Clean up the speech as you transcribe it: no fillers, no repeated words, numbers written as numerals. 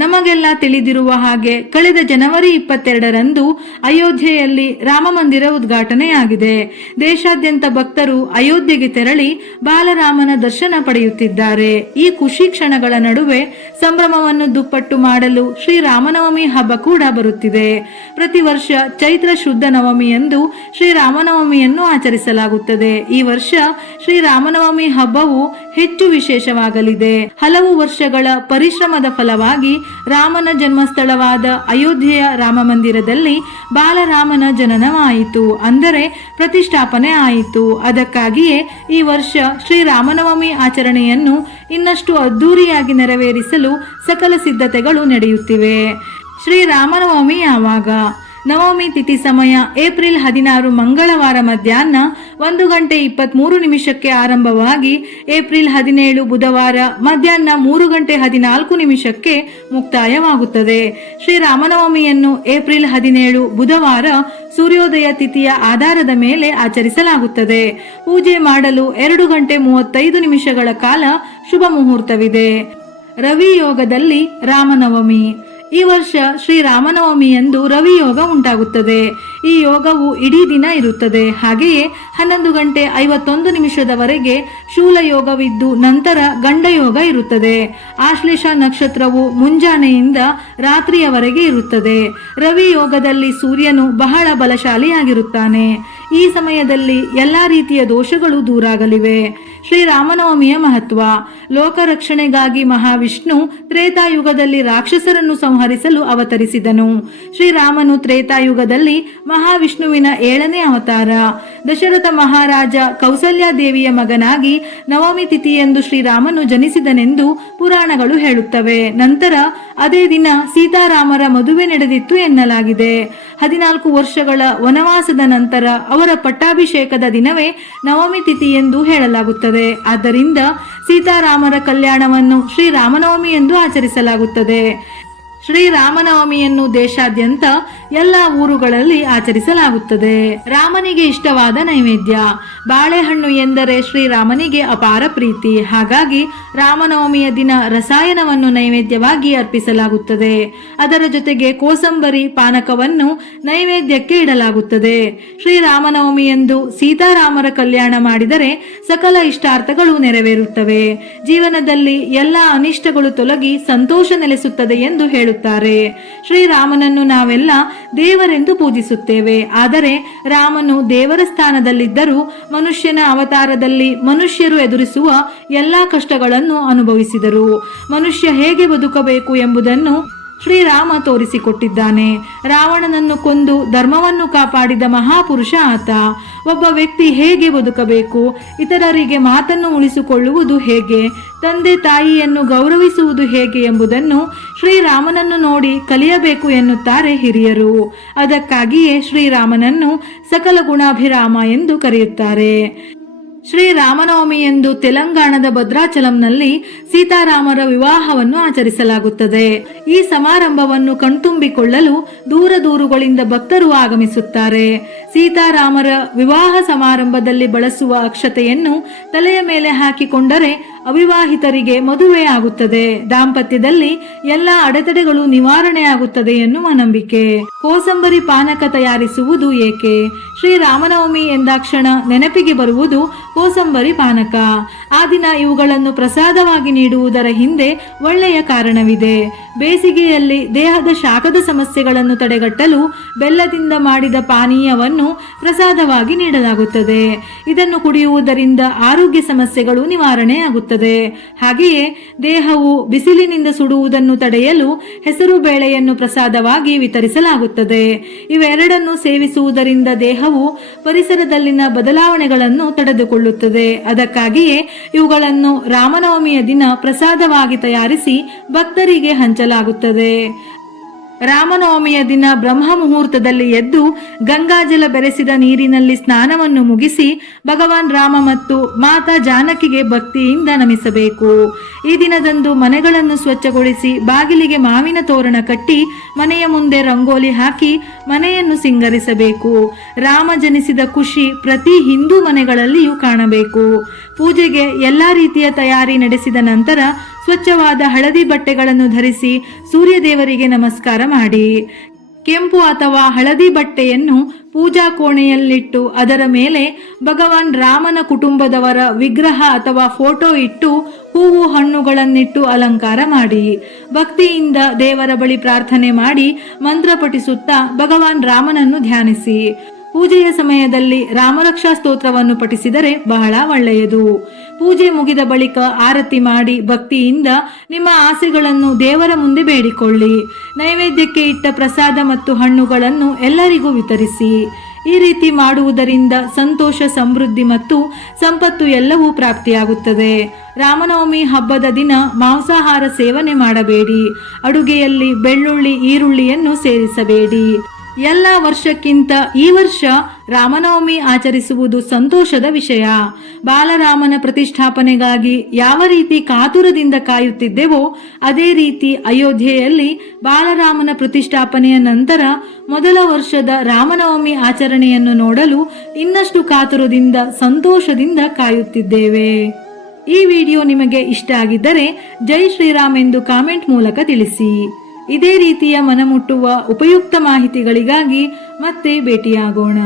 ನಮಗೆಲ್ಲ ತಿಳಿದಿರುವ ಹಾಗೆ ಕಳೆದ ಜನವರಿ 22ರಂದು ಅಯೋಧ್ಯೆಯಲ್ಲಿ ರಾಮ ಮಂದಿರ ಉದ್ಘಾಟನೆಯಾಗಿದೆ. ದೇಶಾದ್ಯಂತ ಭಕ್ತರು ಅಯೋಧ್ಯೆಗೆ ತೆರಳಿ ಬಾಲರಾಮನ ದರ್ಶನ ಪಡೆಯುತ್ತಿದ್ದಾರೆ. ಈ ಖುಷಿ ಕ್ಷಣಗಳ ನಡುವೆ ಸಂಭ್ರಮವನ್ನು ದುಪ್ಪಟ್ಟು ಮಾಡಲು ಶ್ರೀರಾಮನವಮಿ ಹಬ್ಬ ಕೂಡ ಬರುತ್ತಿದೆ. ಪ್ರತಿ ವರ್ಷ ಚೈತ್ರ ಶುದ್ಧ ನವಮಿಯಂದು ಶ್ರೀರಾಮನವಮಿಯನ್ನು ಆಚರಿಸಲಾಗುತ್ತದೆ. ಈ ವರ್ಷ ಶ್ರೀರಾಮನವಮಿ ಹಬ್ಬವು ಹೆಚ್ಚು ವಿಶೇಷವಾಗಲಿದೆ. ಹಲವು ವರ್ಷಗಳ ಪರಿಶ್ರಮದ ಫಲವಾಗಿ ರಾಮನ ಜನ್ಮಸ್ಥಳವಾದ ಅಯೋಧ್ಯೆಯ ರಾಮ ಮಂದಿರದಲ್ಲಿ ಬಾಲರಾಮನ ಜನನವಾಯಿತು, ಅಂದರೆ ಪ್ರತಿಷ್ಠಾಪನೆ ಆಯಿತು. ಅದಕ್ಕಾಗಿಯೇ ಈ ವರ್ಷ ಶ್ರೀರಾಮನವಮಿ ಆಚರಣೆಯನ್ನು ಇನ್ನಷ್ಟು ಅದ್ದೂರಿಯಾಗಿ ನೆರವೇರಿಸಲು ಸಕಲ ಸಿದ್ಧತೆಗಳು ನಡೆಯುತ್ತಿವೆ. ಶ್ರೀರಾಮನವಮಿ ಯಾವಾಗ? ನವಮಿ ತಿಥಿ ಸಮಯ ಏಪ್ರಿಲ್ 16 ಮಂಗಳವಾರ ಮಧ್ಯಾಹ್ನ 1:23 ಆರಂಭವಾಗಿ ಏಪ್ರಿಲ್ 17 ಬುಧವಾರ ಮಧ್ಯಾಹ್ನ 3:14 ಮುಕ್ತಾಯವಾಗುತ್ತದೆ. ಶ್ರೀರಾಮನವಮಿಯನ್ನು ಏಪ್ರಿಲ್ 17 ಬುಧವಾರ ಸೂರ್ಯೋದಯ ತಿಥಿಯ ಆಧಾರದ ಮೇಲೆ ಆಚರಿಸಲಾಗುತ್ತದೆ. ಪೂಜೆ ಮಾಡಲು 2:35 ಕಾಲ ಶುಭ ಮುಹೂರ್ತವಿದೆ. ರವಿ ಯೋಗದಲ್ಲಿ ರಾಮನವಮಿ. ಈ ವರ್ಷ ಶ್ರೀರಾಮನವಮಿಯಂದು ರವಿ ಯೋಗ ಉಂಟಾಗುತ್ತದೆ. ಈ ಯೋಗವು ಇಡೀ ದಿನ ಇರುತ್ತದೆ. ಹಾಗೆಯೇ 11:51 ಶೂಲ ಯೋಗವಿದ್ದು ನಂತರ ಗಂಡ ಯೋಗ ಇರುತ್ತದೆ. ಆಶ್ಲೇಷ ನಕ್ಷತ್ರವು ಮುಂಜಾನೆಯಿಂದ ರಾತ್ರಿಯವರೆಗೆ ಇರುತ್ತದೆ. ರವಿ ಯೋಗದಲ್ಲಿ ಸೂರ್ಯನು ಬಹಳ ಬಲಶಾಲಿಯಾಗಿರುತ್ತಾನೆ. ಈ ಸಮಯದಲ್ಲಿ ಎಲ್ಲಾ ರೀತಿಯ ದೋಷಗಳು ದೂರಾಗಲಿವೆ. ಶ್ರೀರಾಮನವಮಿಯ ಮಹತ್ವ. ಲೋಕ ರಕ್ಷಣೆಗಾಗಿ ಮಹಾವಿಷ್ಣು ತ್ರೇತಾಯುಗದಲ್ಲಿ ರಾಕ್ಷಸರನ್ನು ಸಂಹರಿಸಲು ಅವತರಿಸಿದನು. ಶ್ರೀರಾಮನು ತ್ರೇತಾಯುಗದಲ್ಲಿ ಮಹಾವಿಷ್ಣುವಿನ 7ನೇ ಅವತಾರ. ದಶರಥ ಮಹಾರಾಜ ಕೌಸಲ್ಯಾದೇವಿಯ ಮಗನಾಗಿ ನವಮಿ ತಿಥಿಯಂದು ಶ್ರೀರಾಮನು ಜನಿಸಿದನೆಂದು ಪುರಾಣಗಳು ಹೇಳುತ್ತವೆ. ನಂತರ ಅದೇ ದಿನ ಸೀತಾರಾಮರ ಮದುವೆ ನಡೆದಿತ್ತು ಎನ್ನಲಾಗಿದೆ. 14 ವರ್ಷಗಳ ವನವಾಸದ ನಂತರ ಅವರ ಪಟ್ಟಾಭಿಷೇಕದ ದಿನವೇ ನವಮಿ ತಿಥಿ ಎಂದು ಹೇಳಲಾಗುತ್ತದೆ. ಆದ್ದರಿಂದ ಸೀತಾರಾಮರ ಕಲ್ಯಾಣವನ್ನು ಶ್ರೀರಾಮನವಮಿ ಎಂದು ಆಚರಿಸಲಾಗುತ್ತದೆ. ಶ್ರೀರಾಮನವಮಿಯನ್ನು ದೇಶಾದ್ಯಂತ ಎಲ್ಲ ಊರುಗಳಲ್ಲಿ ಆಚರಿಸಲಾಗುತ್ತದೆ. ರಾಮನಿಗೆ ಇಷ್ಟವಾದ ನೈವೇದ್ಯ. ಬಾಳೆಹಣ್ಣು ಎಂದರೆ ಶ್ರೀರಾಮನಿಗೆ ಅಪಾರ ಪ್ರೀತಿ. ಹಾಗಾಗಿ ರಾಮನವಮಿಯ ದಿನ ರಸಾಯನವನ್ನು ನೈವೇದ್ಯವಾಗಿ ಅರ್ಪಿಸಲಾಗುತ್ತದೆ. ಅದರ ಜೊತೆಗೆ ಕೋಸಂಬರಿ ಪಾನಕವನ್ನು ನೈವೇದ್ಯಕ್ಕೆ ಇಡಲಾಗುತ್ತದೆ. ಶ್ರೀರಾಮನವಮಿಯಂದು ಸೀತಾರಾಮರ ಕಲ್ಯಾಣ ಮಾಡಿದರೆ ಸಕಲ ಇಷ್ಟಾರ್ಥಗಳು ನೆರವೇರುತ್ತವೆ. ಜೀವನದಲ್ಲಿ ಎಲ್ಲ ಅನಿಷ್ಟಗಳು ತೊಲಗಿ ಸಂತೋಷ ನೆಲೆಸುತ್ತದೆ ಎಂದು ಹೇಳುತ್ತಾರೆ. ಶ್ರೀರಾಮನನ್ನು ನಾವೆಲ್ಲ ದೇವರೆಂದು ಪೂಜಿಸುತ್ತೇವೆ. ಆದರೆ ರಾಮನು ದೇವರ ಸ್ಥಾನದಲ್ಲಿದ್ದರೂ ಮನುಷ್ಯನ ಅವತಾರದಲ್ಲಿ ಮನುಷ್ಯರು ಎದುರಿಸುವ ಎಲ್ಲಾ ಕಷ್ಟಗಳನ್ನು ಅನುಭವಿಸಿದರು. ಮನುಷ್ಯ ಹೇಗೆ ಬದುಕಬೇಕು ಎಂಬುದನ್ನು ಶ್ರೀರಾಮ ತೋರಿಸಿಕೊಟ್ಟಿದ್ದಾನೆ. ರಾವಣನನ್ನು ಕೊಂದು ಧರ್ಮವನ್ನು ಕಾಪಾಡಿದ ಮಹಾಪುರುಷ ಆತ. ಒಬ್ಬ ವ್ಯಕ್ತಿ ಹೇಗೆ ಬದುಕಬೇಕು, ಇತರರಿಗೆ ಮಾತನ್ನು ಉಳಿಸಿಕೊಳ್ಳುವುದು ಹೇಗೆ, ತಂದೆ ತಾಯಿಯನ್ನು ಗೌರವಿಸುವುದು ಹೇಗೆ ಎಂಬುದನ್ನು ಶ್ರೀರಾಮನನ್ನು ನೋಡಿ ಕಲಿಯಬೇಕು ಎನ್ನುತ್ತಾರೆ ಹಿರಿಯರು. ಅದಕ್ಕಾಗಿಯೇ ಶ್ರೀರಾಮನನ್ನು ಸಕಲ ಗುಣಾಭಿರಾಮ ಎಂದು ಕರೆಯುತ್ತಾರೆ. ಶ್ರೀರಾಮನವಮಿಯಂದು ತೆಲಂಗಾಣದ ಭದ್ರಾಚಲಂನಲ್ಲಿ ಸೀತಾರಾಮರ ವಿವಾಹವನ್ನು ಆಚರಿಸಲಾಗುತ್ತದೆ. ಈ ಸಮಾರಂಭವನ್ನು ಕಣ್ತುಂಬಿಕೊಳ್ಳಲು ದೂರ ದೂರುಗಳಿಂದ ಭಕ್ತರು ಆಗಮಿಸುತ್ತಾರೆ. ಸೀತಾರಾಮರ ವಿವಾಹ ಸಮಾರಂಭದಲ್ಲಿ ಬಳಸುವ ಅಕ್ಷತೆಯನ್ನು ತಲೆಯ ಮೇಲೆ ಹಾಕಿಕೊಂಡರೆ ಅವಿವಾಹಿತರಿಗೆ ಮದುವೆ ಆಗುತ್ತದೆ. ದಾಂಪತ್ಯದಲ್ಲಿ ಎಲ್ಲ ಅಡೆತಡೆಗಳು ನಿವಾರಣೆಯಾಗುತ್ತದೆ ಎನ್ನುವ ನಂಬಿಕೆ. ಕೋಸಂಬರಿ ಪಾನಕ ತಯಾರಿಸುವುದು ಏಕೆ? ಶ್ರೀರಾಮನವಮಿ ಎಂದಾಕ್ಷಣ ನೆನಪಿಗೆ ಬರುವುದು ಕೋಸಂಬರಿ ಪಾನಕ. ಆ ದಿನ ಇವುಗಳನ್ನು ಪ್ರಸಾದವಾಗಿ ನೀಡುವುದರ ಹಿಂದೆ ಒಳ್ಳೆಯ ಕಾರಣವಿದೆ. ಬೇಸಿಗೆಯಲ್ಲಿ ದೇಹದ ಶಾಖದ ಸಮಸ್ಯೆಗಳನ್ನು ತಡೆಗಟ್ಟಲು ಬೆಲ್ಲದಿಂದ ಮಾಡಿದ ಪಾನೀಯವನ್ನು ಪ್ರಸಾದವಾಗಿ ನೀಡಲಾಗುತ್ತದೆ. ಇದನ್ನು ಕುಡಿಯುವುದರಿಂದ ಆರೋಗ್ಯ ಸಮಸ್ಯೆಗಳು ನಿವಾರಣೆಯಾಗುತ್ತದೆ. ಹಾಗೆಯೇ ದೇಹವು ಬಿಸಿಲಿನಿಂದ ಸುಡುವುದನ್ನು ತಡೆಯಲು ಹೆಸರು ಬೇಳೆಯನ್ನು ಪ್ರಸಾದವಾಗಿ ವಿತರಿಸಲಾಗುತ್ತದೆ. ಇವೆರಡನ್ನು ಸೇವಿಸುವುದರಿಂದ ದೇಹವು ಪರಿಸರದಲ್ಲಿನ ಬದಲಾವಣೆಗಳನ್ನು ತಡೆದುಕೊಳ್ಳುತ್ತದೆ. ಅದಕ್ಕಾಗಿಯೇ ಇವುಗಳನ್ನು ರಾಮನವಮಿಯ ದಿನ ಪ್ರಸಾದವಾಗಿ ತಯಾರಿಸಿ ಭಕ್ತರಿಗೆ ಹಂಚಲಾಗುತ್ತದೆ. ರಾಮನವಮಿಯ ದಿನ ಬ್ರಹ್ಮ ಮುಹೂರ್ತದಲ್ಲಿ ಎದ್ದು ಗಂಗಾಜಲ ಬೆರೆಸಿದ ನೀರಿನಲ್ಲಿ ಸ್ನಾನವನ್ನು ಮುಗಿಸಿ ಭಗವಾನ್ ರಾಮ ಮತ್ತು ಮಾತಾ ಜಾನಕಿಗೆ ಭಕ್ತಿಯಿಂದ ನಮಿಸಬೇಕು. ಈ ದಿನದಂದು ಮನೆಗಳನ್ನು ಸ್ವಚ್ಛಗೊಳಿಸಿ ಬಾಗಿಲಿಗೆ ಮಾವಿನ ತೋರಣ ಕಟ್ಟಿ ಮನೆಯ ಮುಂದೆ ರಂಗೋಲಿ ಹಾಕಿ ಮನೆಯನ್ನು ಸಿಂಗರಿಸಬೇಕು. ರಾಮ ಜನಿಸಿದ ಖುಷಿ ಪ್ರತಿ ಹಿಂದೂ ಮನೆಗಳಲ್ಲಿಯೂ ಕಾಣಬೇಕು. ಪೂಜೆಗೆ ಎಲ್ಲಾ ರೀತಿಯ ತಯಾರಿ ನಡೆಸಿದ ನಂತರ ಸ್ವಚ್ಛವಾದ ಹಳದಿ ಬಟ್ಟೆಗಳನ್ನು ಧರಿಸಿ ಸೂರ್ಯದೇವರಿಗೆ ನಮಸ್ಕಾರ ಮಾಡಿ. ಕೆಂಪು ಅಥವಾ ಹಳದಿ ಬಟ್ಟೆಯನ್ನು ಪೂಜಾ ಕೋಣೆಯಲ್ಲಿಟ್ಟು ಅದರ ಮೇಲೆ ಭಗವಾನ್ ರಾಮನ ಕುಟುಂಬದವರ ವಿಗ್ರಹ ಅಥವಾ ಫೋಟೋ ಇಟ್ಟು ಹೂವು ಹಣ್ಣುಗಳನ್ನಿಟ್ಟು ಅಲಂಕಾರ ಮಾಡಿ. ಭಕ್ತಿಯಿಂದ ದೇವರ ಬಳಿ ಪ್ರಾರ್ಥನೆ ಮಾಡಿ ಮಂತ್ರ ಪಠಿಸುತ್ತಾ ಭಗವಾನ್ ರಾಮನನ್ನು ಧ್ಯಾನಿಸಿ. ಪೂಜೆಯ ಸಮಯದಲ್ಲಿ ರಾಮರಕ್ಷಾ ಸ್ತೋತ್ರವನ್ನು ಪಠಿಸಿದರೆ ಬಹಳ ಒಳ್ಳೆಯದು. ಪೂಜೆ ಮುಗಿದ ಬಳಿಕ ಆರತಿ ಮಾಡಿ ಭಕ್ತಿಯಿಂದ ನಿಮ್ಮ ಆಸೆಗಳನ್ನು ದೇವರ ಮುಂದೆ ಬೇಡಿಕೊಳ್ಳಿ. ನೈವೇದ್ಯಕ್ಕೆ ಇಟ್ಟ ಪ್ರಸಾದ ಮತ್ತು ಹಣ್ಣುಗಳನ್ನು ಎಲ್ಲರಿಗೂ ವಿತರಿಸಿ. ಈ ರೀತಿ ಮಾಡುವುದರಿಂದ ಸಂತೋಷ, ಸಮೃದ್ಧಿ ಮತ್ತು ಸಂಪತ್ತು ಎಲ್ಲವೂ ಪ್ರಾಪ್ತಿಯಾಗುತ್ತದೆ. ರಾಮನವಮಿ ಹಬ್ಬದ ದಿನ ಮಾಂಸಾಹಾರ ಸೇವನೆ ಮಾಡಬೇಡಿ. ಅಡುಗೆಯಲ್ಲಿ ಬೆಳ್ಳುಳ್ಳಿ, ಈರುಳ್ಳಿಯನ್ನು ಸೇರಿಸಬೇಡಿ. ಎಲ್ಲ ವರ್ಷಕ್ಕಿಂತ ಈ ವರ್ಷ ರಾಮನವಮಿ ಆಚರಿಸುವುದು ಸಂತೋಷದ ವಿಷಯ. ಬಾಲರಾಮನ ಪ್ರತಿಷ್ಠಾಪನೆಗಾಗಿ ಯಾವ ರೀತಿ ಕಾತುರದಿಂದ ಕಾಯುತ್ತಿದ್ದೆವೋ ಅದೇ ರೀತಿ ಅಯೋಧ್ಯೆಯಲ್ಲಿ ಬಾಲರಾಮನ ಪ್ರತಿಷ್ಠಾಪನೆಯ ನಂತರ ಮೊದಲ ವರ್ಷದ ರಾಮನವಮಿ ಆಚರಣೆಯನ್ನು ನೋಡಲು ಇನ್ನಷ್ಟು ಕಾತುರದಿಂದ, ಸಂತೋಷದಿಂದ ಕಾಯುತ್ತಿದ್ದೇವೆ. ಈ ವಿಡಿಯೋ ನಿಮಗೆ ಇಷ್ಟ ಆಗಿದ್ದರೆ ಜೈ ಶ್ರೀರಾಮ್ ಎಂದು ಕಾಮೆಂಟ್ ಮೂಲಕ ತಿಳಿಸಿ. ಇದೇ ರೀತಿಯ ಮನಮುಟ್ಟುವ ಉಪಯುಕ್ತ ಮಾಹಿತಿಗಳಿಗಾಗಿ ಮತ್ತೆ ಭೇಟಿಯಾಗೋಣ.